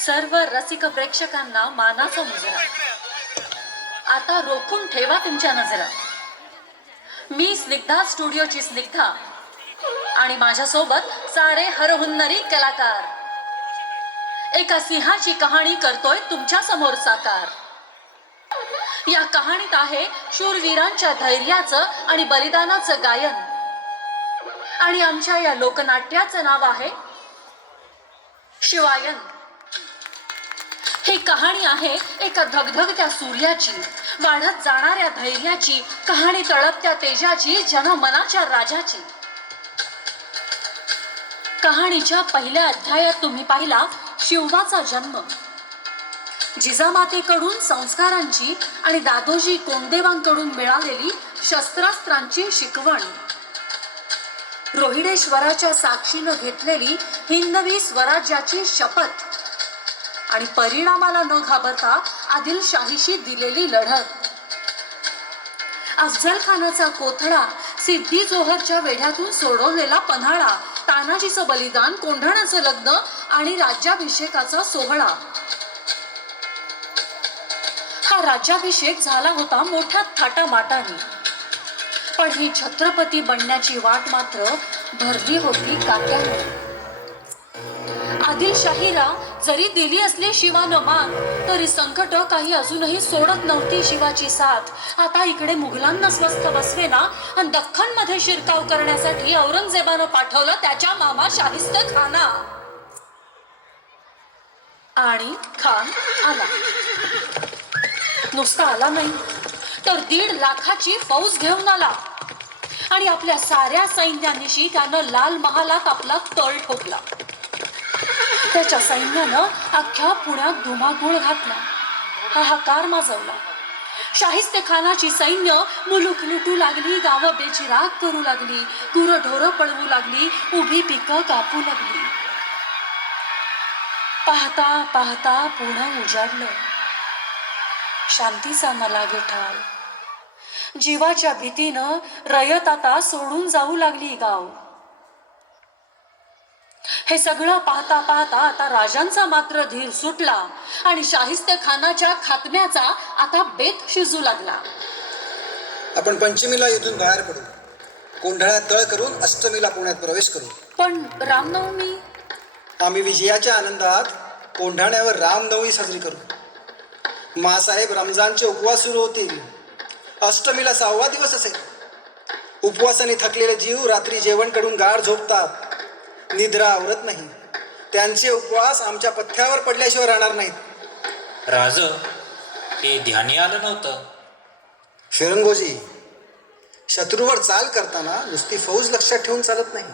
सर्व रसिक प्रेक्षकांना मानाचा मुजरा. आता रोखून ठेवा तुमच्या नजरा. मी स्निग्धा स्टुडिओची स्निग्धा आणि माझ्यासोबत सारे हरहुन्नरी कलाकार. एका सिंहाची कहाणी करतोय तुमच्या समोर साकार. या कहाणीत आहे शूरवीरांच्या धैर्याचं आणि बलिदानाचं गायन. आणि आमच्या या लोकनाट्याचं नाव आहे शिवायन. ही कहाणी आहे एका धगधगत्या सूर्याची, वाढत जाणाऱ्या धैर्याची, कहाणी तळपत्या तेजाची, जनमनाच्या राजाची. कहाणीच्या पहिल्या अध्यायात तुम्ही पाहिला शिवबाचा जन्म, जिजामातेकडून संस्कारांची आणि दादोजी कोंडदेवांकडून मिळालेली शस्त्रास्त्रांची शिकवण, रोहिडेश्वराच्या साक्षीनं घेतलेली हिंदवी स्वराज्याची शपथ आणि परिणामाला न घाबरता आदिलशाहीशी दिलेली लढत. अफजल खानाचा कोथळा, सिद्धी जोहरच्या वेढ्यातून सोडवलेला पन्हाळा, तानाजीचं बलिदान, कोंढाण्याचं लग्न आणि राज्याभिषेकाचा सोहळा. हा राज्याभिषेक झाला होता मोठ्या थाटामाटाने, पण ही छत्रपती बनण्याची वाट मात्र भरली होती काट्याने. आदिलशाहीला जरी दिली असली शिवानं मान, तरी संकट काही अजूनही सोडत नव्हती शिवाची साथ. आता इकडे मुघलांना स्वस्थ बसवेना आणि दख्खन मध्ये शिरकाव करण्यासाठी औरंगजेबानं पाठवलं त्याच्या मामा शाहिस्त खाना. आणि खान आला. नुसता आला नाही तर 1.5 लाखाची फौज घेऊन आला आणि आपल्या साऱ्या सैन्यानिशी त्यानं लाल महालात आपला तळ ठोकला. त्याच्या सैन्यानं अख्ख्या पुण्यात धुमाकूळ घातला, हाहाकार माजवला. शाहिस्ते खानाची सैन्य मुलूक लुटू लागली, गावं बेचिराग करू लागली, गुरंढोरं पळवू लागली, उभी पिकं कापू लागली. पाहता पाहता पुणं उजाडलं. शांतीचा मला विठाळ. जीवाच्या भीतीनं रयत आता सोडून जाऊ लागली गाव. हे सगळं पाहता पाहता आता राजांचा मात्र धीर सुटला आणि शाहिस्ते खानाच्या खात्म्याचा आता बेत शिजू लागला. आपण पंचमीला इथून बाहेर पडू, कोंढाळ्यात तळ करून अष्टमीला पुण्यात प्रवेश करू. पण रामनवमी? आम्ही विजयाच्या आनंदात कोंढाण्यावर रामनवमी साजरी करू. मासाहेब रमजानचे उपवास सुरू होतील. अष्टमीला 6वा दिवस असेल. उपवासाने थकलेले जीव रात्री जेवण कडून गाढ झोपतात, निद्रा आवरत नाही. त्यांचे उपवास आमच्या पथ्यावर पडल्याशिवाय राहणार नाहीत. राज, हे ध्यानी आलं नव्हतं. फिरंगोजी, शत्रूवर चाल करताना नुसती फौज लक्षात ठेवून चालत नाही.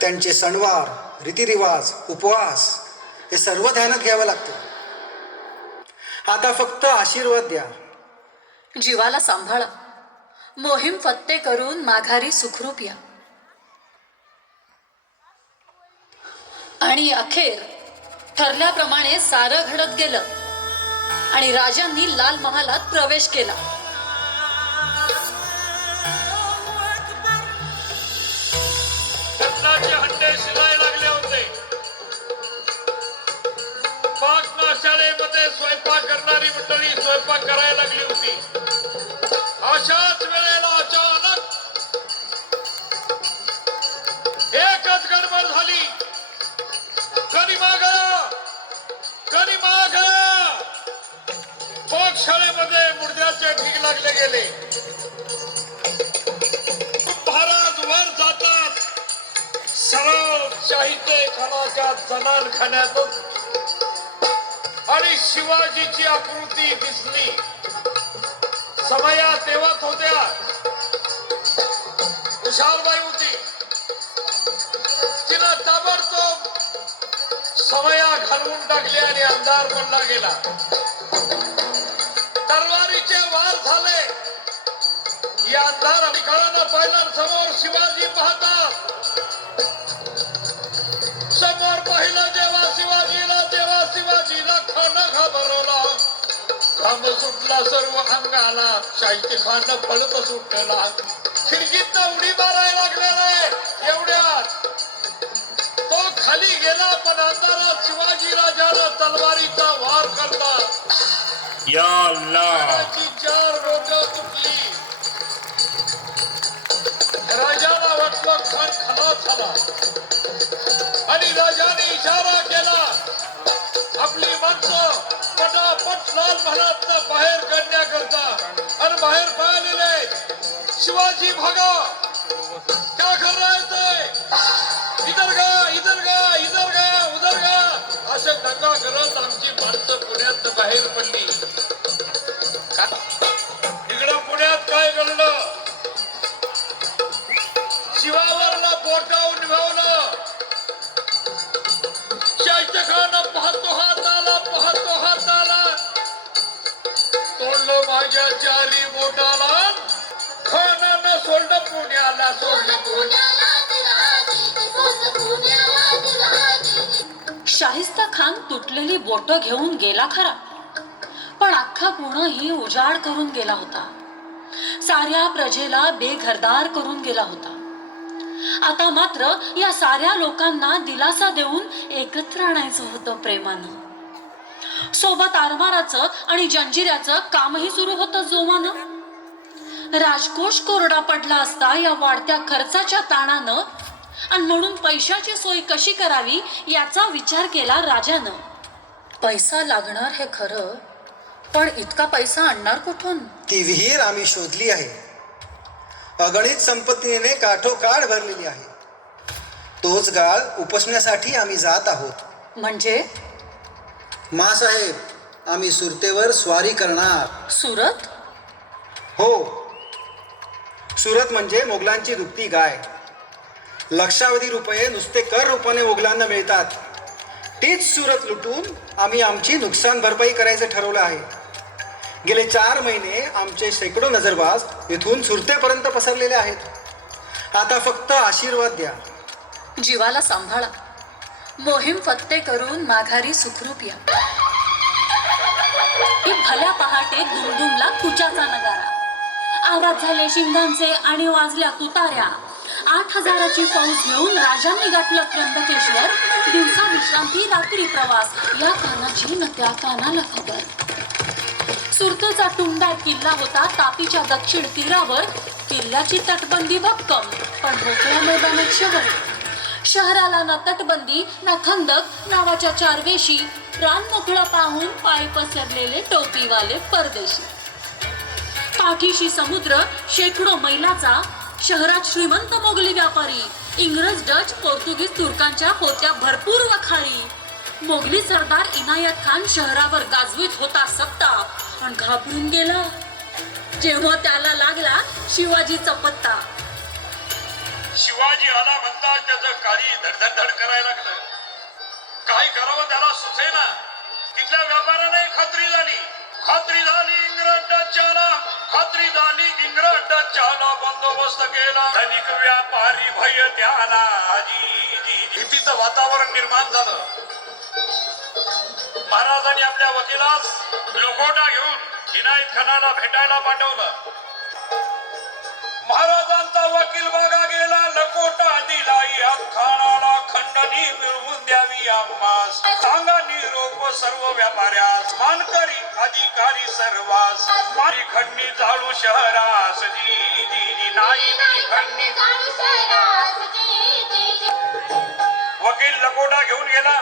त्यांचे सणवार, रीतिरिवाज, उपवास हे सर्व ध्यानात घ्यावं लागतं. आता फक्त आशीर्वाद द्या. जीवाला सांभाळा. मोहीम फत्ते करून माघारी सुखरूप या. आणि अखेर ठरल्याप्रमाणे सारं घडत गेलं आणि राजांनी लाल महालात प्रवेश केला. रत्नाचे हंडे शिजायला लागले होते. पाकशाळेमध्ये स्वयंपाक करणारी मंडळी स्वयंपाक करायला लागली होती. अशाच वेळेला अचानक एकच गडबड झाली. गनिमा गया. पाकशाळेमध्ये मुर्द्याचे ढीग लागले गेले. महाराज वर जातात. सरळ शाहिस्ते खानाच्या जनानखान्यातून आणि शिवाजीची आकृती दिसली. समया तेव्हाच होत्या. विशालबाई होती. तिला ताबडतोब समया घालवून टाकली आणि अंधार पडला गेला. तलवारीचे वार झाले. या अंधार आणि कळानं पाहिलं समोर शिवाजी पाहतात. समोर पाहिलं जेव्हा शिवाजीला खान घाबरवला. घाम सुटला सर्व अंगाला. शाहिस्ते खान पळत सुटला. खिडकीत उडी मारायला लागलेला. एवढ्यात तो खाली गेला पण अंधारात शिवाजी राजाला तलवारीचा वार करता या अल्लाह. त्याची 4 बोटं तुटली. राजाला वाटलं खान खलास झाला आणि राजाने इशारा केला आपली माणसं पटापट लाल महालातनं बाहेर काढण्याकरता. आणि बाहेर पाहिलेले शिवाजी भागा क्या कर रहे थे, इधर गा इधर गा इधर गा उधर गा असे दंगा करत आमची माणसं पुण्यात बाहेर पडली. इकडं पुण्यात काय घडलं, शिवावरला बोटावून निभावलं. शाहिस्तेखानं पाहतो हात आला तोडलं माझ्या 4 बोटाला. खानानं सोडलं पुण्याला शाहिस्ता खान तुटलेली बोटं घेऊन गेला खरा, पण अख्खा पुणेही उजाड करून गेला होता. साऱ्या प्रजेला बेघरदार करून गेला होता. आता मात्र या साऱ्या लोकांना दिलासा देऊन एकत्र आणायचं होतं प्रेमानं. सोबत आरमाराचं आणि जंजिऱ्याचं कामही सुरू होतं जोमानं. राजकोष कोरडा पडला असता या वाढत्या खर्चाच्या ताणानं, आणि म्हणून पैशाची सोय कशी करावी याचा विचार केला राजानं. पैसा लागणार हे खरं, पण इतका पैसा आणणार कुठून? ती विहीर आम्ही शोधली आहे. अगणित संपत्तीने काठोकाठ भरलेली आहे. तोच गाळ उपसण्यासाठी आम्ही जात आहोत. म्हणजे मासाहेब, आम्ही सुरतेवर स्वारी करणार. सुरत? हो, सुरत म्हणजे मोगलांची दुभती गाय. लक्षावधी रुपये नुसते कर रूपाने मोगलांना मिळतात. तीच सुरत लुटून आम्ही आमची नुकसान भरपाई करायचं ठरवलं आहे. गेले 4 महिने आमचे शेकडो नजरबाज इथून सुरतेपर्यंत पसरलेले आहेत. आता फक्त आशीर्वाद द्या. जीवाला सांभाळा. मोहीम फत्ते करून माघारी सुखरूप या. भल्या पहाटे दुमदुमला कुचाचा नगारा. आवाज झाले शिंगांचे आणि वाजल्या तुताऱ्या. 8,000ची फौज घेऊन राजांनी गाठलं त्र्यंबकेश्वर. दिवसा विश्रांती, रात्री प्रवास, या कानाची न त्या कानाला खबर. सुरतेचा टुंडा किल्ला होता तापीच्या दक्षिण तीरावर. किल्ल्याची तटबंदी भक्कम, पण मोकळ्या मैदानात शहर. शहराला ना तटबंदी ना खंदक नावाच्या 4 वेशी. रान मोकळं पाहून पाय पसरलेले टोपीवाले परदेशी. पाठीशी समुद्र, शेकडो मैलाचा. शहरात श्रीमंत मोगली व्यापारी. इंग्रज, डच, पोर्तुगीज, तुर्कांच्या होत्या भरपूर वखारी. मोगली सरदार इनायत खान शहरावर गाजवीत होता सत्ता, पण घाबरून गेला जेव्हा त्याला लागला शिवाजीचा पत्ता. शिवाजी आला म्हणता त्याचं काळी धडधड करायला लागलं. काय करावं त्याला सुचेना. तिथल्या व्यापाऱ्याने खात्री झाली इंग्रज डच्चाला. बंदोबस्त केला. धनिक व्यापारी भय त्याला. भीतीचं वातावरण निर्माण झालं. महाराजांनी आपल्या वकिलास लखोटा घेऊन इनायत खानाला भेटायला पाठवलं. महाराजांचा वकील बघा गेला. लखोटा दिला या खानाला. खंडणी मिळवून द्यावी आम्हास. सांगा निरोप सर्व व्यापाऱ्यास. मानकरी अधिकारी सर्वास. मारी खंडणी जाळू शहरास. जी जी जी नाही खंडणी. वकील लखोटा घेऊन गेला.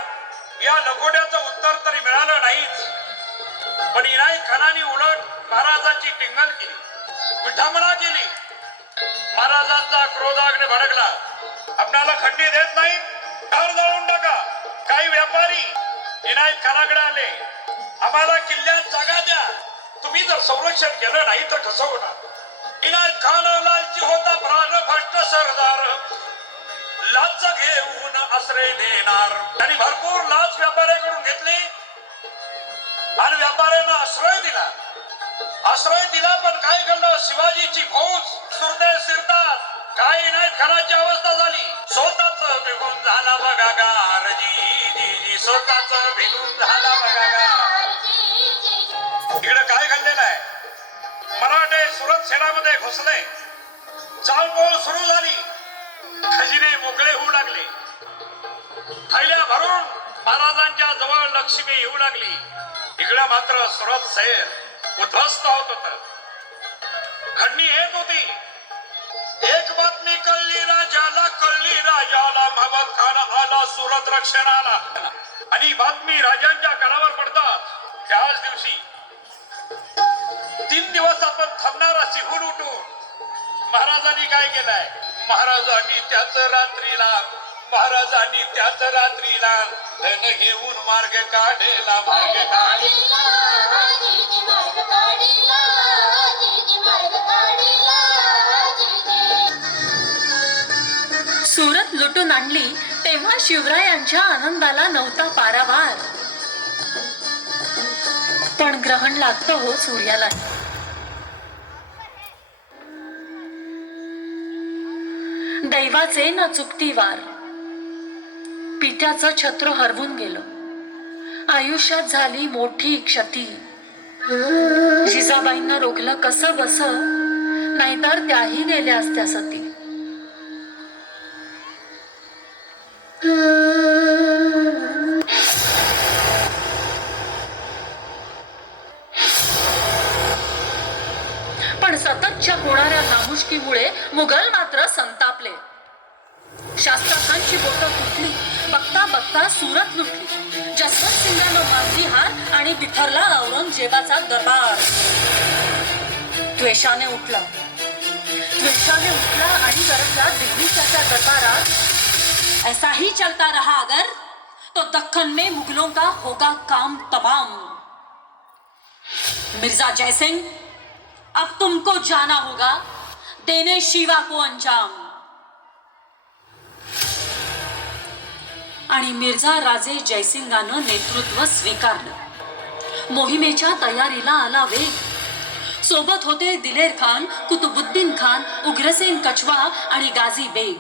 या लखोट्याचं उत्तर तरी मिळालं नाहीच. पण इनायत खानाने उलट महाराजांची टिंगल केली, विठंबना केली. महाराजांचा क्रोधाग्नी भडकला. आपणाला खंडणी देत नाही, घर जाळून टाका. काही व्यापारी इनायत खानाकडे आले. आम्हाला किल्ल्यात जागा द्या. तुम्ही जर संरक्षण केलं नाही तर कसं होणार. इनायत खान लालची होता प्राण भ्रष्ट सरदार. लाच घेऊन आश्रय देणार. त्यांनी भरपूर लाच व्यापाऱ्याकडून घेतली आणि व्यापाऱ्यांना आश्रय दिला. पण काय घडलं, शिवाजीची फौज सुरते शिरतात. काय इनायत खानाची अवस्था झाली. स्वतःच भिगून झाला बघा गार. जी जी जी स्वतःच भिगून झाला बघा गार. इकडे काय घडलेलं आहे, मराठे सुरत शहरामध्ये घुसले. चालपोळ सुरू झाली. खजिने मोकळे होऊ लागले. थैल्या भरून महाराजांच्या जवळ लक्ष्मी येऊ लागली. इकडे मात्र सुरत शहर उद्ध्वस्त होत होत. खंडणी येत होती. एक बातमी कळली राजाला महमद खान आला सुरत रक्षणाला. आणि बातमी राजांच्या कानावर पडतात त्याच दिवशी 3 दिवस आपण थांबणारा सिंहून उठून महाराजांनी काय केलंय? महाराजांनी त्याच रात्रीला धन घेऊन मार्ग काढेला. सुरत लुटून आणली तेव्हा शिवरायांच्या आनंदाला नव्हता पारावार. पण ग्रहण लागतं हो सूर्याला. दैवाचे न चुकती वार. पित्याचं छत्र हरवून गेलं. आयुष्यात झाली मोठी क्षती. जिजाबाईंना रोखलं कसं बस, नाहीतर त्याही गेल्या असत्या सती. पण सततच्या होणाऱ्या नामुष्कीमुळे मुघल मात्र संतापले. शास्त्रखांची बोटं तुटली. बघता बघता सुरत लुटली. जसवंत सिंगानं मानली हार आणि बिथरला औरंगजेबाचा दरबार. द्वेषाने उठला आणि गरजला दिल्लीच्या दरबारात. ऐसा ही चलता रहा अगर तो दक्कन में मुगलों का होगा काम तमाम. मिर्जा जयसिंह, अब तुमको जाना होगा देने शिवा को अंजाम. आणि मिर्झा राजे जयसिंगानं नेतृत्व स्वीकारलं. मोहिमेच्या तयारीला आला वेग. सोबत होते दिलेर खान, कुतुबुद्दीन खान, उग्रसेन कछवा आणि गाझी बेग.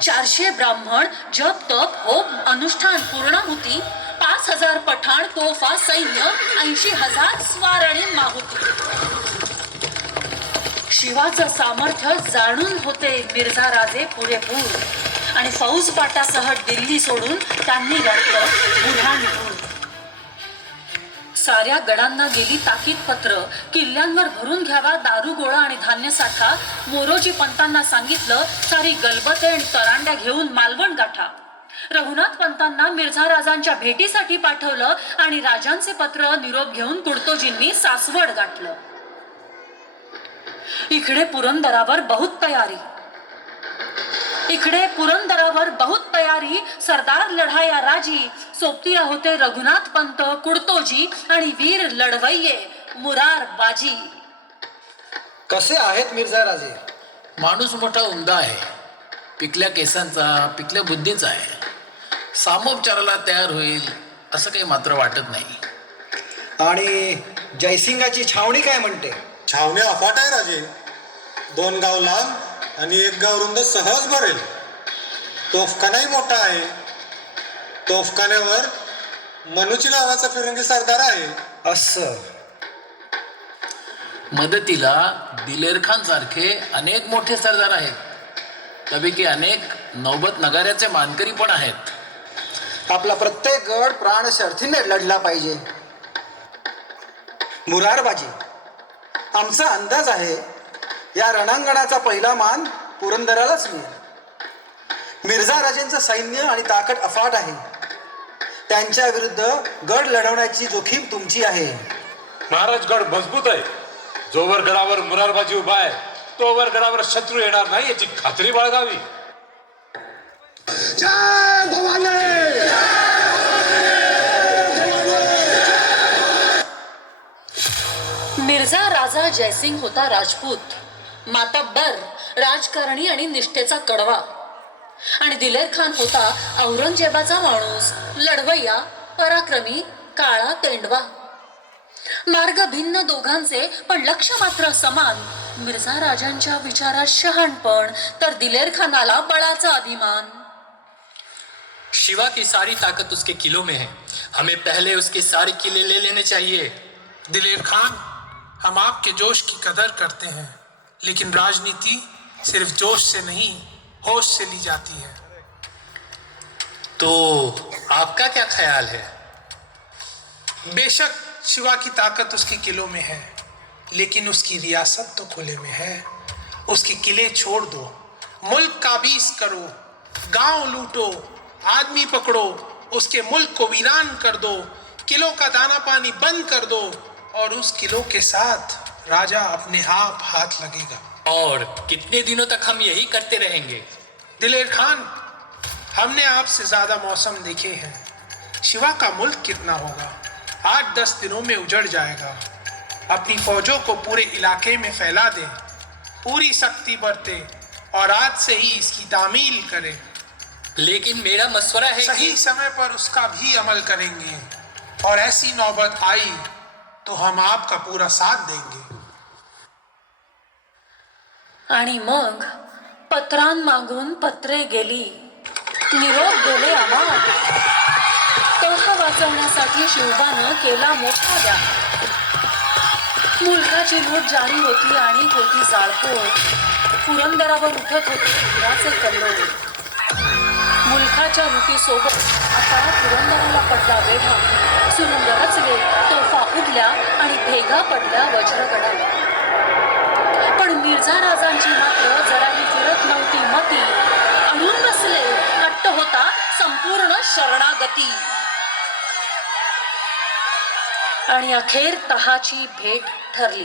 400 ब्राह्मण, जप तप होम अनुष्ठान पूर्णाहुती, 5000 पठाण, तोफा सैन्य, 80,000 स्वार आणि माहुती. शिवाचं सामर्थ्य जाणून होते मिर्झा राजे पुरेपूर. आणि फौजपाटासह दिल्ली सोडून त्यांनी गाठलं बुऱ्हाणपूर. साऱ्या गडांना गेली ताकीद पत्र. किल्ल्यांवर भरून घ्यावा दारू गोळा आणि धान्य साठा. मोरोजी पंतांना सांगितलं सारी गलबते आणि तरांड्या घेऊन मालवण गाठा. रघुनाथ पंतांना मिर्झा राजांच्या भेटीसाठी पाठवलं आणि राजांचे पत्र निरोप घेऊन कुडतोजींनी सासवड गाठलं. इकडे पुरंदरावर बहुत तयारी. सरदार लढाया राजी. सोबतीला होते रघुनाथ पंत, कुडतोजी आणि वीर लढवय्ये मुरार बाजी. कसे आहेत मिर्झा राजे? माणूस मोठा उमदा आहे. पिकल्या केसांचा, पिकल्या बुद्धीचा आहे. सामोपचाराला तयार होईल असं काही मात्र वाटत नाही. आणि जयसिंगाची छावणी काय म्हणते? छावणी अफाट आहे राजे. 2 गाव लांब आणि 1 गाव रुंद सहज भरेल. तोफखानाही मोठा आहे. तोफखान्यावर मनुची नावाचा फिरंगी सरदार आहे. असं मदतीला दिलेर खान सारखे अनेक मोठे सरदार आहेत. त्यापैकी अनेक नौबत नगाऱ्याचे मानकरी पण आहेत. आपला प्रत्येक गड प्राण शर्थीने लढला पाहिजे. मुरारबाजी, आमचा अंदाज आहे या रणांगणाचा पहिला मान पुरंदरालाच मिळेल. मिर्झा राजेंचं सैन्य आणि ताकद अफाट आहे. त्यांच्या विरुद्ध गड लढवण्याची जोखीम तुमची आहे. महाराज, गड मजबूत आहे. जोवर गडावर मुरारबाजी उभा आहे तोवर गडावर शत्रू येणार नाही याची खात्री बाळगावी. मिर्झा राजा जयसिंग होता राजपूत, मातब्बर, राजकारणी आणि निष्ठेचा कडवा. आणि दिलेर खान होता औरंगजेबाचा माणूस, लढवय्या, पराक्रमी, काळा तेंडवा. मार्ग भिन्न दोघांचे पण लक्ष मात्र समान. मिर्झा राजांच्या विचारात शहाणपण तर दिलेर खानाला बळाचा अभिमान. शिवा की सारी ताकत उसके किलों में है. हमें पहले उसके सारे किले ले लेने चाहिए. दिलेर खान, हम आपके जोश की कदर करते हैं, लेकिन राजनीति सिर्फ जोश से नहीं होश से ली जाती है. तो आपका क्या ख्याल है? बेशक शिवा की ताकत उसके किलों में है, लेकिन उसकी रियासत तो खुले में है। उसके किले छोड़ दो, मुल्क काबीज करो, गांव लूटो, आदमी पकड़ो, उसके मुल्क को वीरान कर दो, किलों का दाना पानी बंद कर दो, और उस किलों के साथ राजा अपने आप हाथ लगेगा। और कितने दिनों तक हम यही करते रहेंगे? दिलेर खान, हमने आपसे ज्यादा मौसम देखे हैं। शिवा का मुल्क कितना होगा? 8-10 दिनों में उजड़ जाएगा। अपनी फौजों को पूरे इलाके में फैला दें, पूरी सख्ती बरतें और आज से ही इसकी तामील करें। लेकिन मेरा मशवरा है सही कि समय पर उसका भी अमल करेंगे, और ऐसी नौबत आई तो हम आपका पूरा साथ देंगे। आणि मग पत्रां मागून पत्रे गेली, निरोप गेले आम्हाला. तह वाचवण्यासाठी शिवबानं केला मोठा द्याग. मुलकाची लूट जारी होती आणि होती जाळपोळ. पुरंदरावर उठत होते हिराचे कल्लोळ. मुलकाच्या लुटीसोबत आता पुरंदराला पडला वेढा. सुरुंग रचले, तोफा उडल्या आणि भेगा पडल्या वज्रगडाला. पण मिर्झा राजांची मात्र जराही फिरत नव्हती मती. अडून बसले, हट्ट होता संपूर्ण शरणागती. आणि अखेर तहाची भेट ठरली.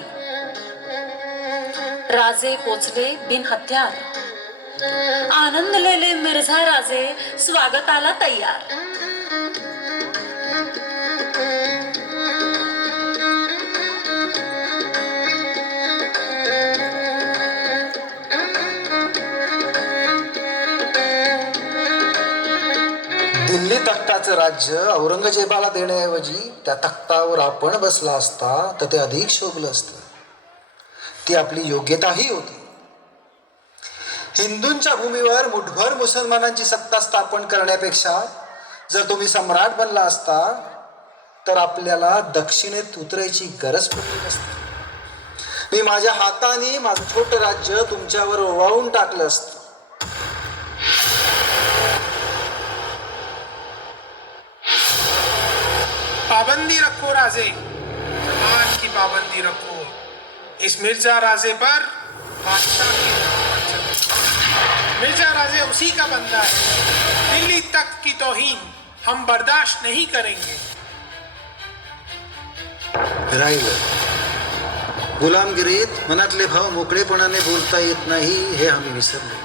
राजे पोचले बिन हत्यार. आनंदलेले मिर्झा राजे स्वागताला तयार. दिल्ली तख्ताचं राज्य औरंगजेबाला देण्याऐवजी त्या तख्तावर आपण बसला असता तर ते अधिक शोभलं असतं. ती आपली योग्यताही होती. हिंदूंच्या भूमीवर मुठभर मुसलमानांची सत्ता स्थापन करण्यापेक्षा जर तुम्ही सम्राट बनला असता तर आपल्याला दक्षिणेत उतरायची गरज पडली नसती. मी माझ्या हाताने माझं छोटं राज्य तुमच्यावर ओवाळून टाकलं असतं. पाबंदी रखो राजे, जमान की पाबंदी रखो. इस मिर्जा राजे पर बादशाह की हुकूमत चले. मिर्जा राजे उसी का बंदा है. दिल्ली तख्त की तौहीन हम बर्दाश्त नहीं करेंगे. राहिलं गुलामगिरीत मनातले भाव मोकळेपणाने बोलता येत नाही हे आम्ही विसरलो.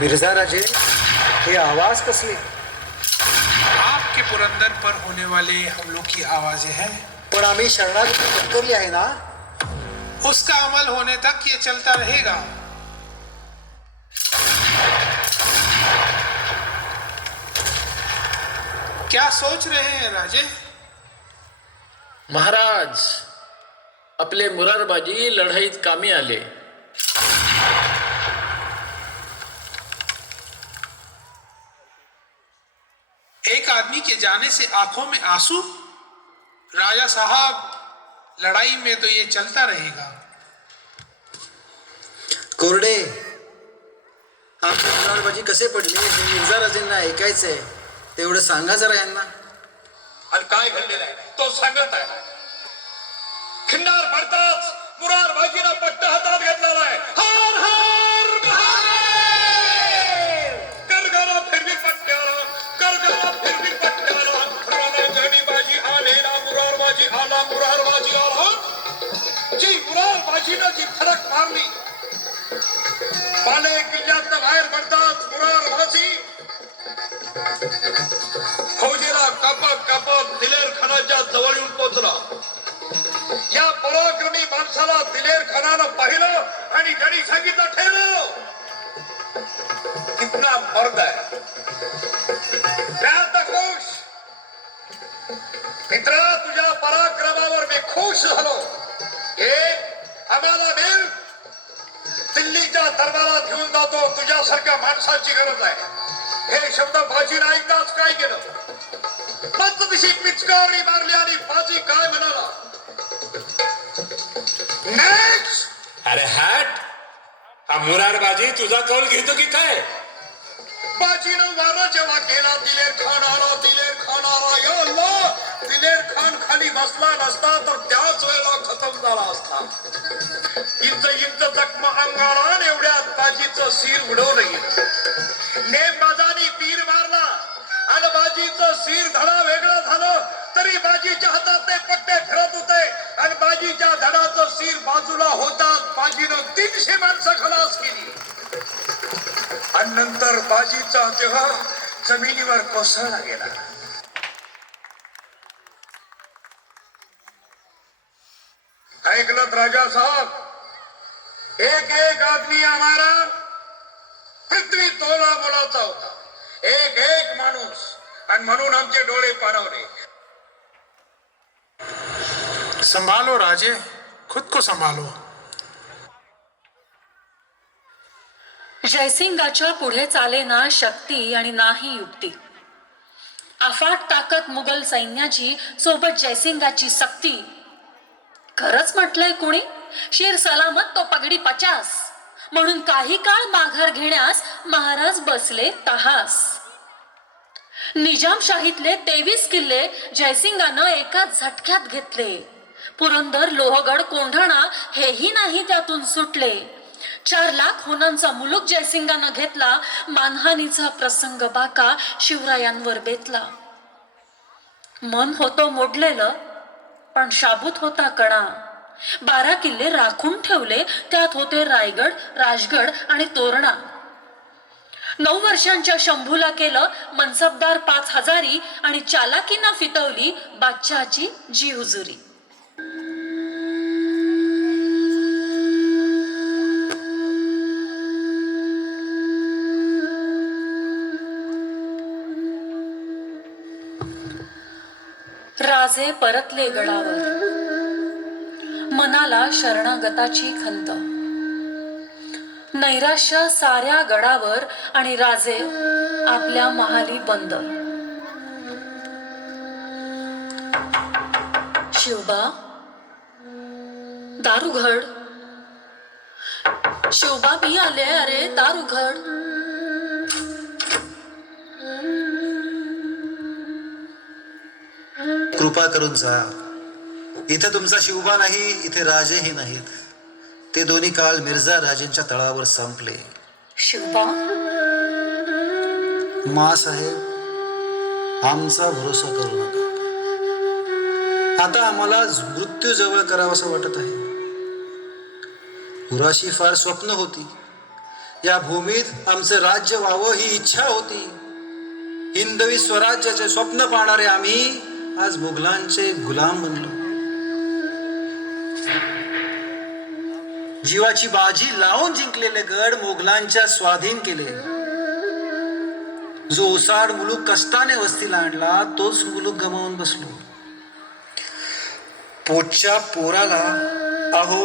मिर्झा राजे, हे आवाज कसले? आपके पुरंदर पर होने वाले हमलों की आवाजें हैं. पण आम्ही शरणागती पत्करी आहे ना. उसका अमल होने तक ये चलता रहेगा. क्या सोच रहे हैं राजे? महाराज, आपले मुरारबाजी लढाईत कामी आले. एक आदमी के जाने से आंखों में आंसू? राजा साहब, लड़ाई में तो ये चलता रहेगा. कोरडे, आमचे मुरारबाजी कसे पडले हे मिर्झा राजेंना ऐकायचंय. तेवढं सांगा जरा यांना. आणि काय घडलेलं आहे तो सांगत आहे. खिंडार पडताच मुरारबाजीला पट्टा हातात घेतलेला आहे. हर हर महादेव. गरगरा फिरवी पट्ट्याला, गरगरा फिरवी पट्ट्याला. रणगडी बाजी आलेला मुरारबाजी आला, मुरारबाजी आला. जी मुरारबाजीनं जी फरक मारली. पाले किल्ल्यातनं बाहेर पडतात मुरारबाजी. फौजीला कापत कापत दिलेर खानाच्या जवळ येऊन पोहोचला. या पराक्रमी माणसाला दिलेर खानानं पाहिलं आणि जडी सांगितलं, ठेव, कितना मर्द आहे. खुश मित्रा, तुझ्या पराक्रमावर मी खुश झालो. हे आम्हाला मिळ दिल्लीच्या दरबारात घेऊन जातो. तुझ्यासारख्या माणसाची गरज आहे. हे शब्द बाजीनं ऐकताच काय केलं? मस्त दिशी पिचकारी मारली आणि बाजी काय म्हणाला? नेक्स्ट. अरे हॅट, हा मुरारबाजी तुझा कौल घेतो की काय? बाजीनं वारा जेव्हा केला दिलेर खान आला या अल्लाह, दिलेर खान खाली बसला नसता तर त्याच वेळेला खतम झाला असता. इंच जखमा अंगाला आणि एवढ्यात बाजीचं सिर उडवलं गेलं. नेमबाजानी तीर मारला आणि बाजीचं सिर धडा वेगळं झालं तरी बाजीच्या हातात ते पट्टे फिरत होते आणि बाजीच्या धडाचं सिर बाजूला होताच बाजीनं 300 माणसं खलास केली आणि नंतर बाजीचा देह जमिनीवर कोसळला गेला. ऐकलत राजा साहब, एक एक आदमी हमारा पृथ्वी तोला मोलाचा होता, एक एक माणूस, आणि म्हणून आमचे डोळे पाणवले. संभालो राजे, खुद को संभालो. जयसिंगाच्या पुढे चालेना शक्ती आणि नाही युक्ती. अफाट ताकद मुघल सैन्याची सोबत जयसिंगाची सक्ती. खरंच म्हटलंय कुणी, शिर सलामत तो पगडी 50. म्हणून काही काळ माघार घेण्यास महाराज बसले तहास. निजामशाहीतले 23 किल्ले जयसिंगानं एका झटक्यात घेतले. पुरंदर, लोहगड, कोंढाणा हेही नाही त्यातून सुटले. 4 लाख हुनांचा मुलूक जयसिंगानं घेतला. मानहानीचा प्रसंग बाका शिवरायांवर बेतला. मन होतं मोडलेलं पण शाबूत होता कणा. 12 किल्ले राखून ठेवले, त्यात होते रायगड, राजगड आणि तोरणा. 9 वर्षांच्या शंभूला केलं मनसबदार 5000 आणि चालाकीना फितवली बादशहाची जी हुजुरी. राजे परतले गडावर, मनाला शरणागताची खंत. नैराश्य साऱ्या गडावर आणि राजे आपल्या महाली बंद. शिवबा, दार उघड. शिवबा, मी आले, अरे दार उघड. कृपा करून जा. इथे तुमचा शिवबा नाही, इथे राजेही नाहीत. ते दोन्ही काळ मिर्झा राजेंच्या तळावर संपले. शिवबा, मा साहेब, आमचा भरोसा करू नका. आता आम्हाला मृत्यू जवळ करावासं वाटत आहे. गुराशी फार स्वप्न होती. या भूमीत आमचं राज्य व्हावं ही इच्छा होती. हिंदवी स्वराज्याचे स्वप्न पाहणारे आम्ही आज मुघलांचे गुलाम बनलो. जीवाची बाजी लावून जिंकलेले गड मुघलांच्या स्वाधीन केले. जो ओसाड मुलूक कष्टाने वस्तीला आणला तोच मुलूक गमावून बसलो. पोटच्या पोराला, अहो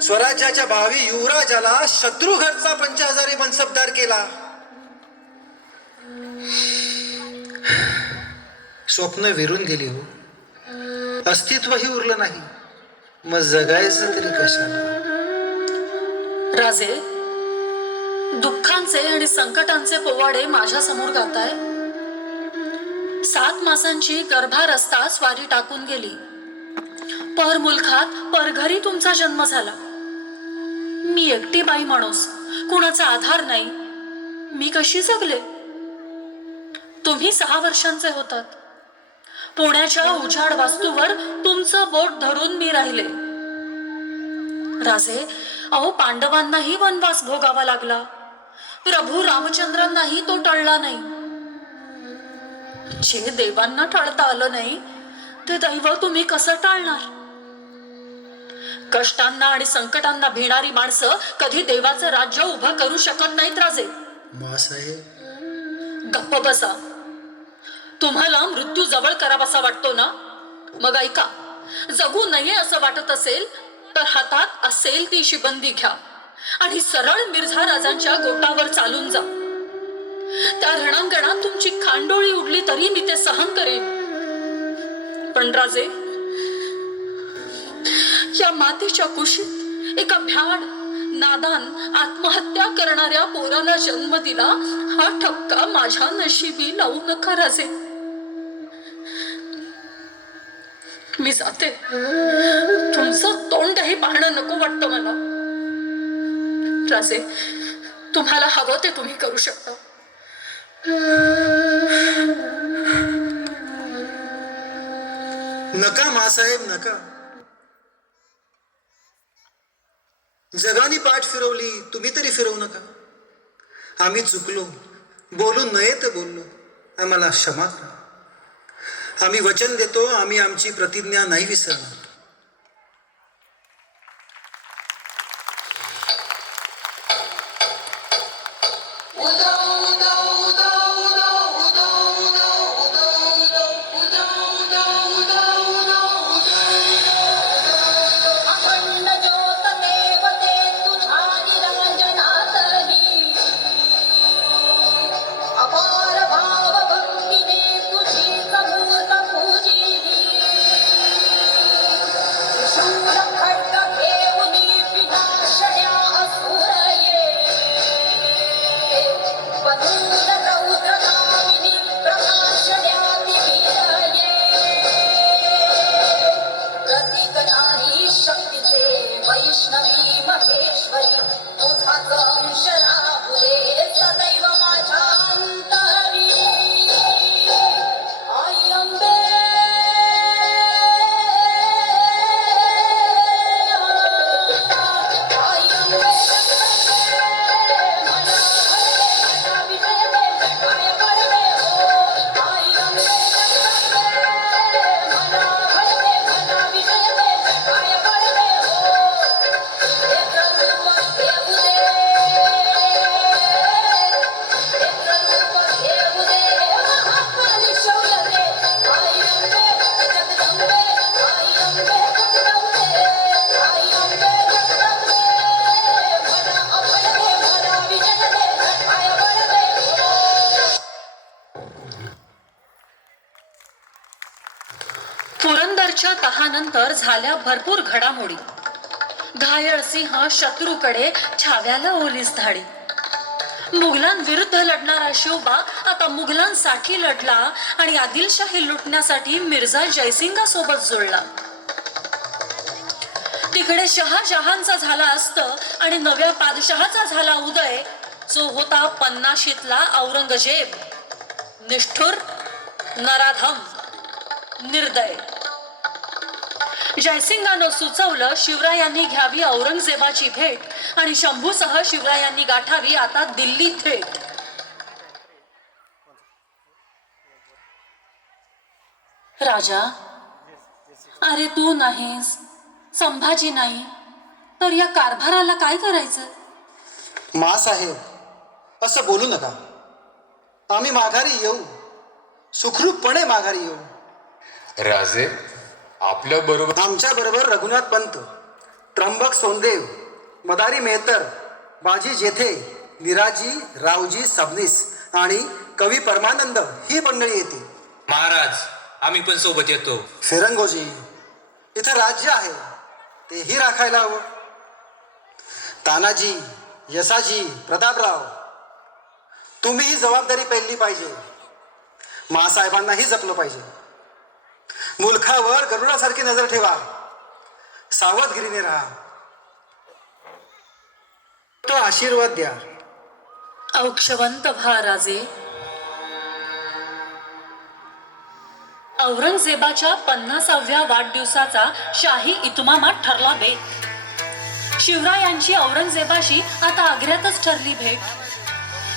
स्वराज्याच्या भावी युवराजाला शत्रू घरचा 5000 मनसबदार केला. स्वप्न विरून गेली हो, अस्तित्वही उरलं नाही. मग जगायचं तरी कशाला? राजे, दुःखांचे आणि संकटांचे पोवाडे माझ्या समोर गाताय. 7 मासांची गर्भावस्था स्वारी टाकून गेली. पर मुलखात परघरी तुमचा जन्म झाला. मी एकटी बाई माणूस, कुणाचा आधार नाही. मी कशी जगले? तुम्ही 6 वर्षांचे होतात. पुण्याच्या उजाड वास्तूवर तुमचं बोट धरून मी राहिले. राजे, अहो पांडवांनाही वनवास भोगावा लागला. प्रभू रामचंद्रांनाही तो टळला नाही. जे देवांना टाळता आलं नाही ते दैव तुम्ही कसं टाळणार? कष्टांना आणि संकटांना भिणारी माणसं कधी देवाचं राज्य उभं करू शकत नाहीत. राजे, मासाहेब, गप्प बसा. तुम्हाला मृत्यू जवळ करावासा वाटतो ना? मग ऐका, जगू नये असं वाटत असेल तर हातात असेल ती शिबंदी घ्या आणि सरळ मिर्झा राजांच्या गोटावर चालून जा. त्या रणांगणात तुमची खांडोळी उडली तरी मी ते सहन करेन. पण राजे, या मातीच्या कुशीत एका भ्याड नादान आत्महत्या करणाऱ्या पोराला जन्म दिला, हा ठपका माझ्या नशिबी लावू नका राजे. मी जाते. तुमचं तोंडही पाहणं नको वाटतं मला. राजे, तुम्हाला हवं ते तुम्ही करू शकता. नका मासाहेब नका. जगाने पाठ फिरवली, तुम्ही तरी फिरवू नका. आम्ही चुकलो, बोलू नये तर बोललो, आम्हाला क्षमा करा. आम्ही वचन देतो, आम्ही आमची प्रतिज्ञा नाही विसरणार. पुरंदरच्या तहानंतर झाल्या भरपूर घडामोडी. घायल सिंह शत्रूकडे छाव्याला ओलीस धाडी. मुघलांविरुद्ध लढणारा शिवबा आता मुघलांसाठी लढला आणि आदिलशाही लुटण्यासाठी मिर्झा जयसिंगासोबत जुळला. तिकडे शहाजहानचा झाला अस्त आणि नव्या पादशहाचा झाला उदय, जो होता 50शीतला औरंगजेब. निष्ठुर, नराधम, निर्दय. जयसिंगानं सुचवलं शिवरायांनी घ्यावी औरंगजेबाची भेट आणि शंभूसह शिवरायांनी गाठावी आता दिल्ली थेट. राजा, अरे तू नाहीस, संभाजी नाही, तर या कारभाराला काय करायचं? मासाहेब असं बोलू नका. आम्ही माघारी येऊ, सुखरूपपणे माघारी येऊ. राजे, आपल्या बरोबर आमच्या बरोबर रघुनाथ पंत, त्र्यंबक सोनदेव, मदारी मेहतर, बाजी जेथे, निराजी, रावजी सबनीस आणि कवी परमानंद ही मंडळी येते. महाराज, आम्ही पण सोबत येतो. फिरंगोजी, इथं राज्य आहे, तेही राखायला हवं. तानाजी, यसाजी, प्रतापराव, तुम्ही ही जबाबदारी पेलली पाहिजे. मासाहेबांनाही जपलं पाहिजे. मुलखावर गरुडासारखी नजर ठेवा, सावधगिरीने राहा. तो आशीर्वाद द्या. औक्षवंत व्हा राजे. औरंगजेबाच्या 50व्या वाढदिवसाचा शाही इतमामात ठरला बेत. शिवरायांची औरंगजेबाशी आता आग्र्यातच ठरली भेट.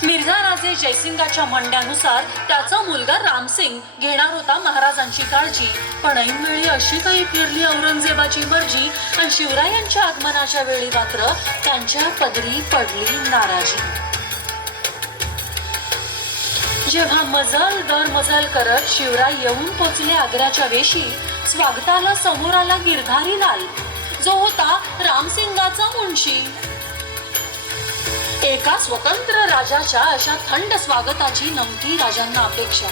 मिर्झा राजे जयसिंगाच्या म्हणण्यानुसार त्याचा मुलगा रामसिंग घेणार होता महाराजांची काळजी, पण ऐनवेळी अशी काही फिरली औरंगजेबाची मर्जी आणि शिवरायांच्या आगमनाच्या वेळी मात्र त्यांच्या पदरी पडली नाराजी. जेव्हा मजल दर मजल करत शिवराय येऊन पोचले आग्र्याच्या वेशी, स्वागताला समोर आला गिरधारी लाल, जो होता रामसिंगाचा मुंशी. एका स्वतंत्र राजाच्या अशा थंड स्वागताची नव्हती राजांना अपेक्षा,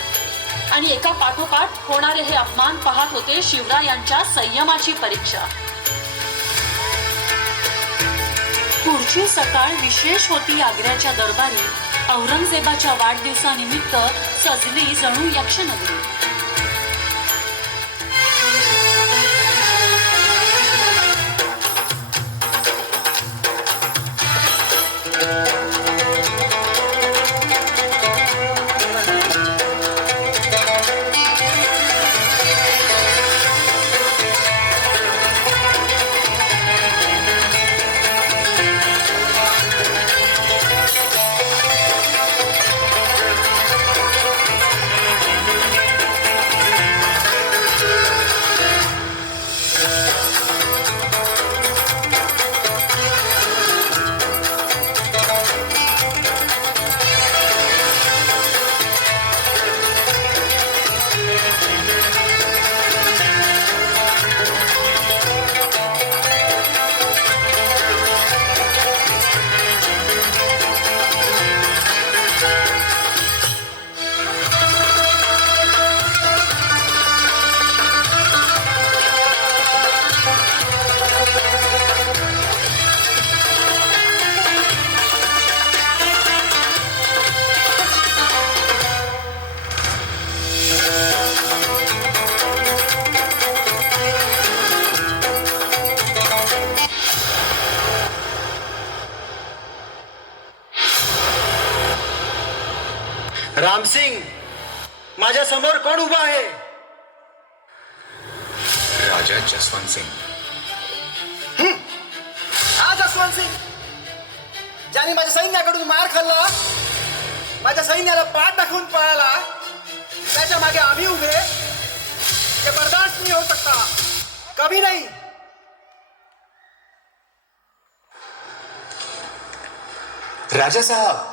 आणि एका पाठोपाठ होणारे हे अपमान पाहत होते शिवरायांच्या संयमाची परीक्षा. पुढची सकाळ विशेष होती आग्र्याच्या दरबारी. औरंगजेबाच्या वाढदिवसानिमित्त सजली जणू यक्षनगरी. रामसिंग, माझ्या समोर कोण उभा आहे? राजा जसवंत सिंग. हा जसवंत सिंग, ज्याने माझ्या सैन्याकडून मार खाल्ला, माझ्या सैन्याला पाठ दाखवून पळाला, त्याच्या मागे आम्ही उभे. ये बर्दाश्त नहीं हो सकता, कभी नहीं. राजा साहब,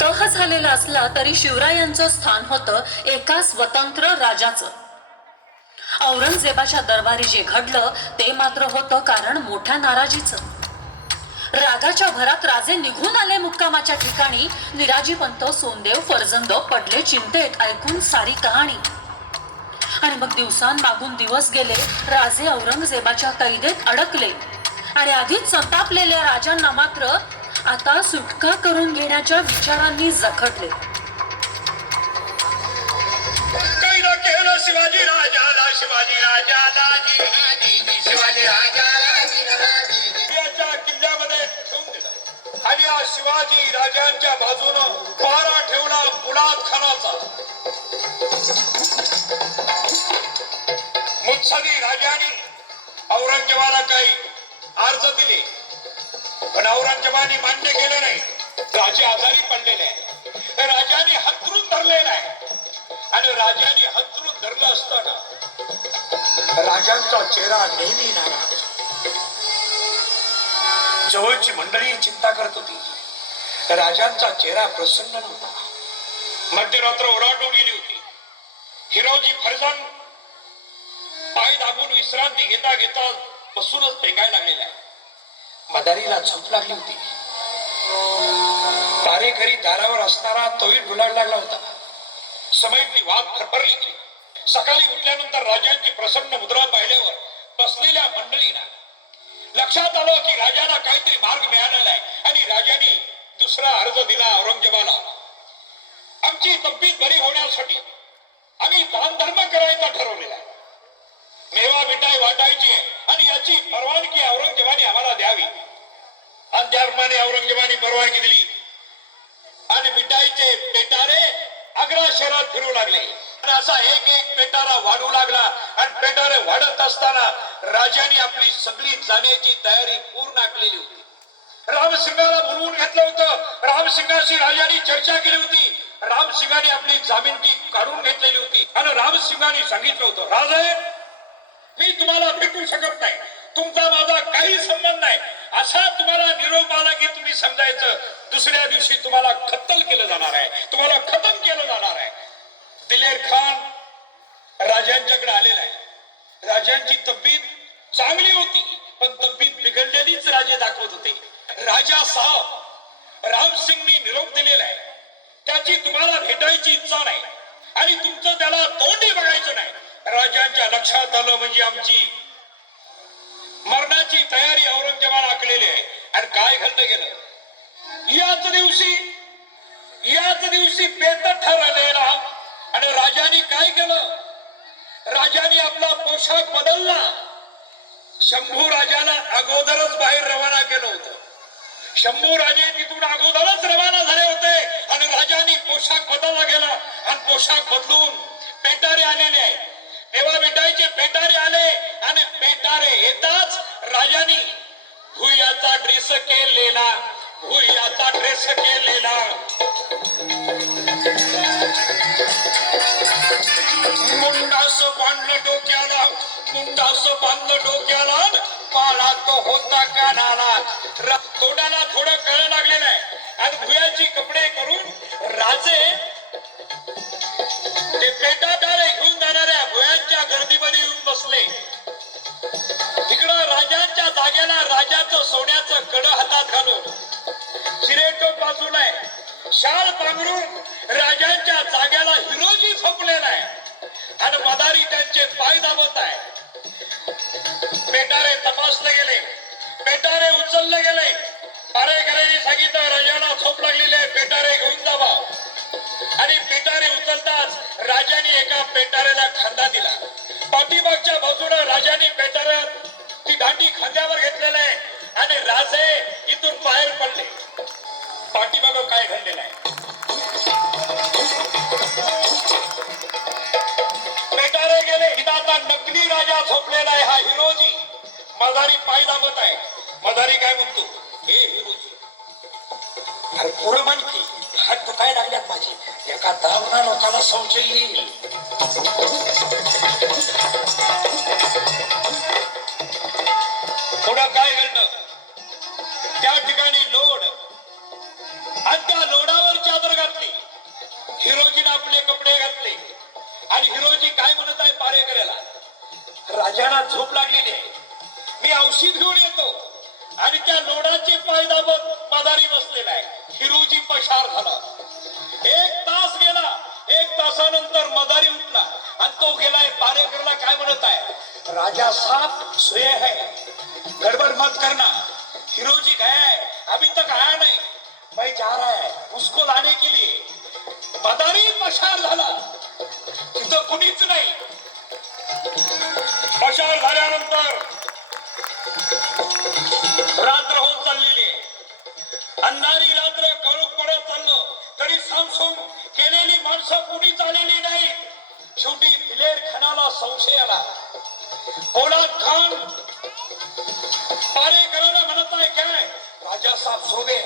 तह झालेला असला तरी शिवरायांचं स्थान होतं एका स्वतंत्र राजाचं. औरंगजेबाच्या दरबारी जे घडलं ते मात्र होतं कारण मोठ्या नाराजीचं. रागाच्या भरात राजे निघून आले मुक्कामाच्या ठिकाणी. निराजीपंत, सोनदेव, फर्जंद पडले चिंतेत ऐकून सारी कहाणी. आणि मग दिवसांमागून दिवस गेले. राजे औरंगजेबाच्या कैदेत अडकले आणि आधीच संतापलेल्या राजांना मात्र आता सुटका करून घेण्याच्या विचारांनी जखडले. कैद केलं शिवाजी राजाला, शिवाजी राजाला, शिवाजी राजाला याच्या किल्ल्यामध्ये ठेवून दिलं. आणि या शिवाजी राजांच्या बाजूनं पारा ठेवला मुलाद खानाचा. मुत्सदी राजाने औरंगजेबाला काही अर्ज दिले, पण औरंगजेबाने मान्य केलं नाही. राजे आजारी पडलेले आहे, राजाने हतरून धरलेला आहे. आणि राजाने हतरून धरलं असताना राजांचा चेहरा नेहमी नाराज. जवळची मंडळी चिंता करत होती, राजांचा चेहरा प्रसन्न नव्हता. मध्यरात्र ओलांडून गेली होती. हिरोजी फर्जंद पाय दाबून विश्रांती घेता घेता बसूनच पेंगायला लागलेला आहे. मदारीला झोप लागली होती. तारेकरी दारावर असणारा तोहीर डुलायला लागला होता. समईतली वाद फरफरली गेली. सकाळी उठल्यानंतर राजांची प्रसन्न मुद्रा पाहिल्यावर बसलेल्या मंडळींना लक्षात आलं की राजाला काहीतरी मार्ग मिळालेला आहे. आणि राजाने दुसरा अर्ज दिला औरंगजेबाला. आमची तब्येत बरी होण्यासाठी आम्ही दानधर्म करायचा ठरवलेला आहे. मेवा मिठाई वाटायची आहे आणि याची परवानगी औरंगजेबाने आम्हाला द्यावी. आणि त्याप्रमाणे औरंगजेबाने परवानगी दिली आणि मिठाईचे पेटारे आग्रा शहरात फिरू लागले आणि असा एक एक पेटारा वाढू लागला आणि पेटारे वाढत असताना राजाने आपली सगळी जाण्याची तयारी पूर्ण आखलेली होती. रामसिंगाला बोलवून घेतलं होतं. रामसिंगाशी राजाने चर्चा केली होती. रामसिंगाने आपली जामीनकी काढून घेतलेली होती आणि रामसिंगाने सांगितलं होतं, राजे मी तुम्हाला भेटू शकत नाही, तुमचा माझा काही संबंध नाही. असा तुम्हाला निरोप आला की तुम्ही समजायचं दुसऱ्या दिवशी तुम्हाला कत्तल केलं जाणार आहे, तुम्हाला खतम केलं जाणार आहे. दिलेर खान राजांच्याकडे आलेला आहे. राजांची तब्येत चांगली होती पण तब्येत बिघडलेलीच राजे दाखवत होते. राजा साहेब रामसिंगनी निरोप दिलेला आहे, त्याची तुम्हाला भेटायची इच्छा नाही आणि तुमचं त्याला तोंडही बघायचं नाही. राजांच्या लक्षात आलं म्हणजे आमची मरणाची तयारी औरंगजेबाने आखलेली आहे. आणि काय घडलं गेलं, याच दिवशी पेट ठरलेला आणि राजाने काय केलं, राजाने आपला पोशाख बदलला. शंभू राजाला अगोदरच बाहेर रवाना केलं होतं. शंभू राजे तिथून अगोदरच रवाना झाले होते आणि राजाने पोशाख बदलला गेला आणि पोशाख बदलून पेटारे आलेले आहे. तेव्हा भेटायचे पेटारे आले आणि पेटारे येताच राजाने भुयाचा ड्रेस केलेला, भुयाचा ड्रेस केलेला. मुंडास बांधलं डोक्याला, मुंडास बांधलं डोक्याला, पाला तो होता कानाला. तोंडाला थोडं कळ लागलेलं आहे आणि भुयाची कपडे करून राजे ते पेटाटारे घेऊन जाणाऱ्या भुयांच्या गर्दीमध्ये येऊन बसले. इकडं राजांच्या जागेला राजाचं सोन्याचं कड हातात घालून, चिरेटोप बाजूला आहे, शाल पांघरून राजांच्या जागेला हिरोजी झोपलेला आहे आणि मदारी त्यांचे पाय दाबत आहे. पेटारे तपासले गेले, पेटारे उचलले गेले. पारेकरांनी सांगितलं राजांना झोप लागलेली आहे, पेटारे घेऊन जावा. आणि पेटारे उचलताच राजाने एका पेटाऱ्याला खांदा दिला. पाठीमागच्या बाजूला राजाने पेटाऱ्यात ती दांडी खांद्यावर घेतलेला आहे आणि राजे इथून बाहेर पडले. पाठीमाग काय घडलेलं आहे, पेटारे गेले. इथं आता नकली राजा झोपलेला आहे, हा हिरोजी. मदारी पाय दाबत आहे. मदारी काय म्हणतो, हे हिरोजी अरे पुढं म्हणते, हात दुखायला लागल्यात माझे, एका दावणा लोकाला संशय येईल. पुढं काय घडलं, त्या ठिकाणी लोड आणि त्या लोडावर चादर घातली. हिरोजीने आपले कपडे घातले आणि हिरोजी काय म्हणत आहे पारेकऱ्याला, राजाला झोप लागलेली आहे, मी औषध घेऊन येतो. आणि त्या लोडाचे पाय दाबत मदारी बसलेला आहे. हिरोजी पशार झाला. 1 तास गेला. 1 तासानंतर मदारी उठला आणि तो गेलाय पारेकरला काय म्हणत आहे, राजा साहब सोए है, गड़बड़ मत करना, हिरोजी गया है, अभी तक आया नहीं, मैं जा रहा है उसको लाने के लिए. मदारी पशार झाला. तिथं कुणीच नाही. पशार झाल्यानंतर रात्र होत चाललेली आहे. अंधारी रात्र काळोख पडत चाललं तरी सामसूम केलेली माणसं कुणीच आलेली नाही. शेवटी दिलेर खानाला संशय आला. पोलाद खान पारेकराला म्हणत आहे काय, राजा साहेब सो गए.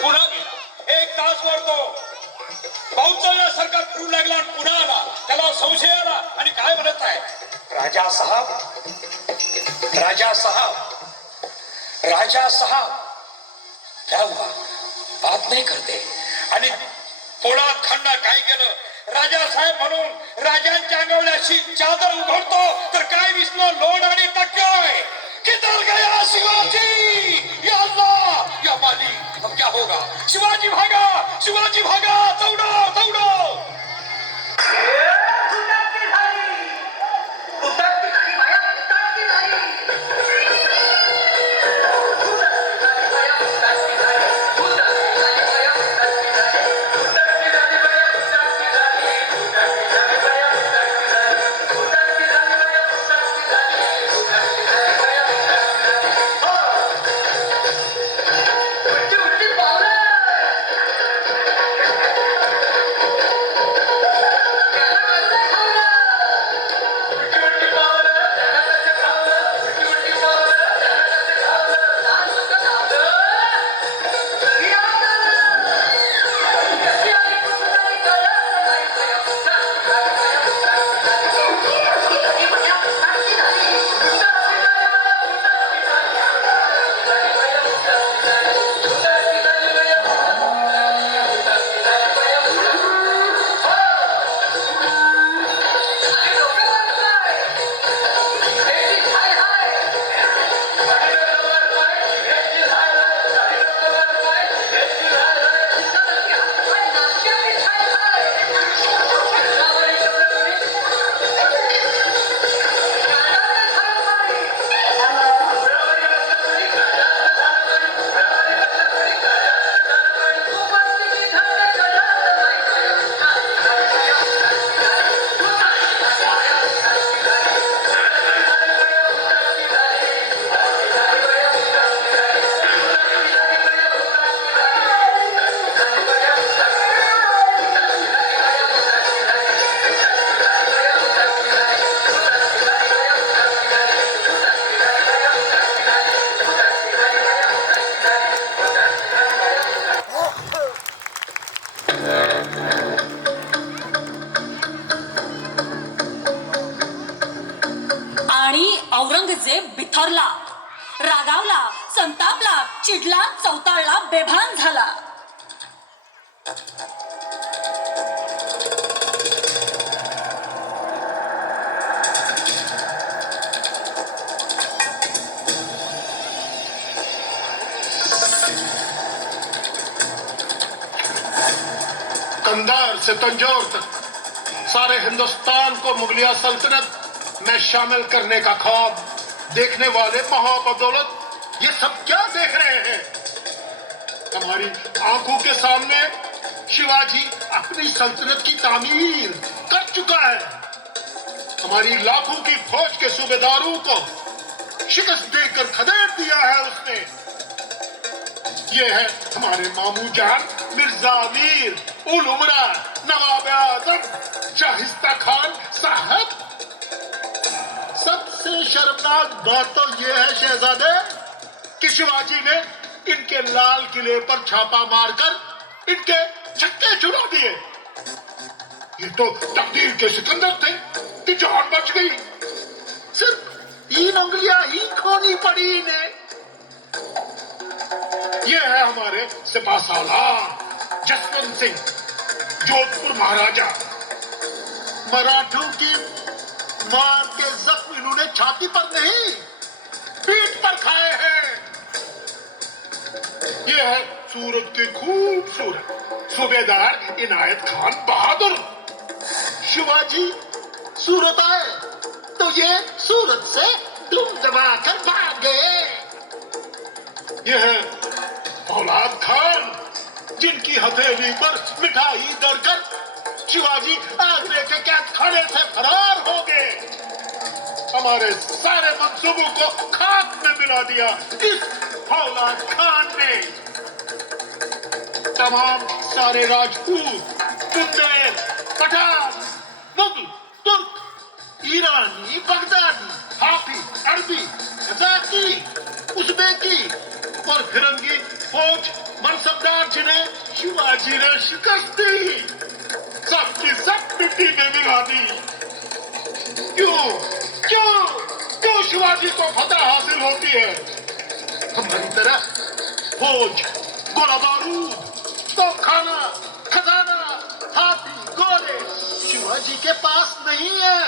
पुन्हा गेला. 1 तासभर तो पावसाळ्यासारखा फिरू लागला आणि पुन्हा आला. त्याला संशय आला आणि काय म्हणत आहे, राजा साहब, राजा साहब, राजा साहब, क्या हुआ, बात नहीं करते. आणि पोलाद खानना काय केलं, राजा साहेब म्हणून राजांच्या अंगावर अशी चादर उघडतो तर काय दिसलं, लोड आणि तक्य. किधर गया शिवाजी, या अल्लाह या मालिक, अब क्या होगा. शिवाजी भागा, शिवाजी भागा, दौड़ो दौड़ो. औरंगजेब बिथरला, रागावला, संतापला, चिडला, चौताळला, बेभान झाला. कंधार से तंजौर तक सारे हिंदुस्तान को मुगलिया सल्तनत में शामिल करने का ख्वाब देखने वाले महाबदौलत ये सब क्या देख रहे हैं? हमारी आंखों के सामने शिवाजी अपनी सल्तनत की तामीर कर चुका है. हमारी लाखों की फौज के सूबेदारों को शिकस्त देकर खदेड़ दिया है उसने. ये है हमारे मामू जान मिर्जा अमीर उल उमरा नवाब आजम शाहिस्ता खान साहब. सबसे शर्मनाक बात तो ये है शहजादे कि शिवाजी ने इनके लाल किले पर छापा मारकर इनके छक्के छुड़ा दिए. ये तो तकदीर के सिकंदर थे कि जान बच गई. सिर्फ 3 उंगलियां ही खोनी पड़ी इन्हें. ये है हमारे सिपा सालार जसवंत सिंह जोधपुर महाराजा. मराठों की मार के जख्म इन्होंने छाती पर नहीं पीठ पर खाए हैं. ये है सूरत के खूबसूरत सूबेदार इनायत खान बहादुर. शिवाजी सूरत आए तो ये सूरत से दुम दबा कर भाग गए. ये है औलाद खान जिनकी हथेली पर मिठाई दरकर शिवाजी आगरे के कैद खाने से फरार हो गए. हमारे सारे मंसूबों को खाक में मिला दिया इस औलाद खान ने. तमाम सारे राजपूत, बुंदेल, पठान, मुगल, तुर्क, ईरानी, बगदादी, हाफी, अरबी, कजाकी, उज़्बेकी और फिरंगी फौज मनसबदार जिन्हें शिवाजी ने शिकस्त दी सबकी सब मिट्टी में मिला दी. क्यों क्यों क्यों शिवाजी को फतह हासिल होती है? हमारी तरह फौज, गोला बारूद, तोपखाना, खजाना, हाथी, घोड़े शिवाजी के पास नहीं है.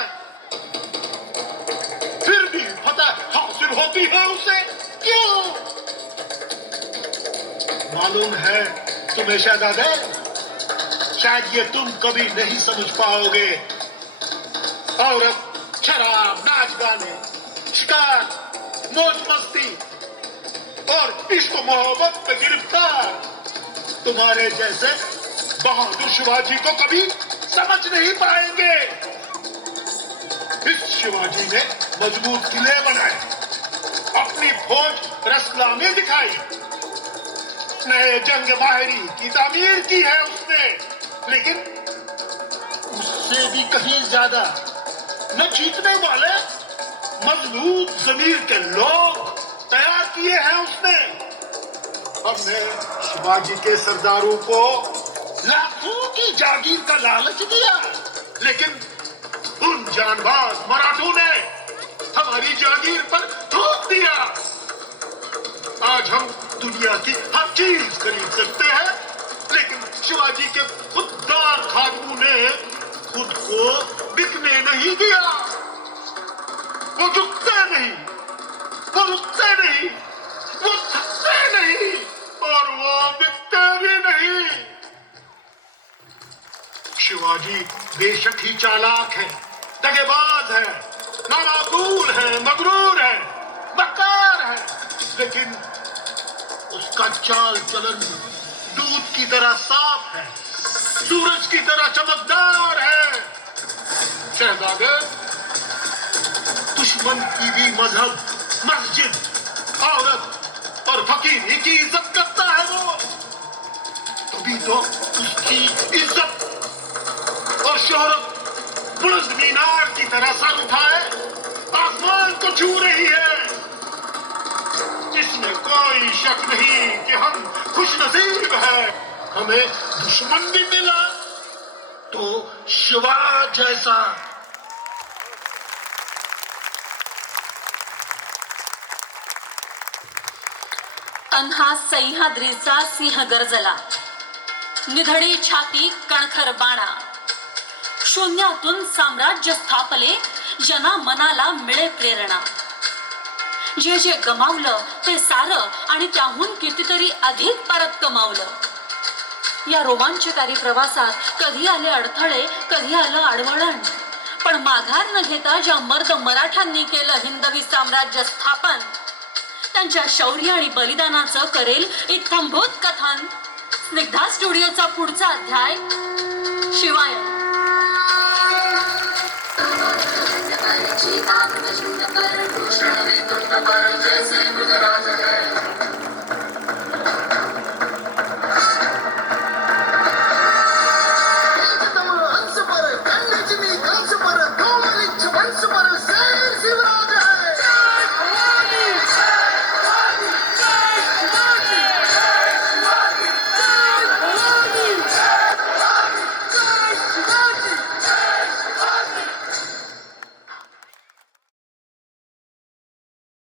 फिर भी फतह हासिल होती है उसे. क्यों? मालूम है तुम्हें शहजादे, शायद ये तुम कभी नहीं समझ पाओगे. औरत, शराब, नाच गाने, शिकार, मौज मस्ती और इश्क मोहब्बत में गिरफ्तार तुम्हारे जैसे बहादुर शिवाजी को कभी समझ नहीं पाएंगे. इस शिवाजी ने मजबूत किले बनाए, अपनी फौज रसलामी दिखाई, नए जंग माहिरी की तामीर की है उसने. लेकिन उससे भी कहीं ज्यादा न जीतने वाले मजबूत जमीर के लोग तैयार किए हैं उसने. हमने शिवाजी के सरदारों को लाखों की जागीर का लालच दिया, लेकिन उन जानबाज मराठों ने हमारी जागीर पर थूक दिया. आज हम दुनिया की हर चीज खरीद सकते हैं, लेकिन शिवाजी के खुददार खातू ने खुद को बिकने नहीं दिया. वो झुकते नहीं, वो रुकते नहीं, वो थकते नहीं और वो बिकते भी नहीं. शिवाजी बेशक ही चालाक है, दगेबाज है, नामाकूल है, मगरूर है, मक्कार है, लेकिन उसका चाल चलन दूध की तरह साफ है, सूरज की तरह चमकदार है. शहजादे, दुश्मन की भी मजहब, मस्जिद, औरत और फकीरी की इज्जत करता है वो. तभी तो उसकी इज्जत और शोहरत बुलंद मीनार की तरह सर उठाए आसमान को छू रही है. इसमें कोई शक नहीं कि हम खुशनसीब हैं. हमें दुश्मन भी मिला तो शिवा जैसा. अनहा सह्याद्रीचा सिंह गर्जला, निधडी छाती कणखर बाणा, शून्यातून साम्राज्य स्थापले, जना मनाला मिळे प्रेरणा. जे जे गमावलं ते सारं आणि त्याहून कितीतरी अधिक परत कमावलं. या रोमांचकारी प्रवासात कधी आले अडथळे, कधी आलं आडवळण, पण माघार न घेता ज्या मर्द मराठ्यांनी केलं हिंदवी साम्राज्य स्थापन, त्यांच्या शौर्य आणि बलिदानाचं करेल इत्थंभूत कथन स्निग्धा स्टुडिओचा पुढचा अध्याय शिवाय.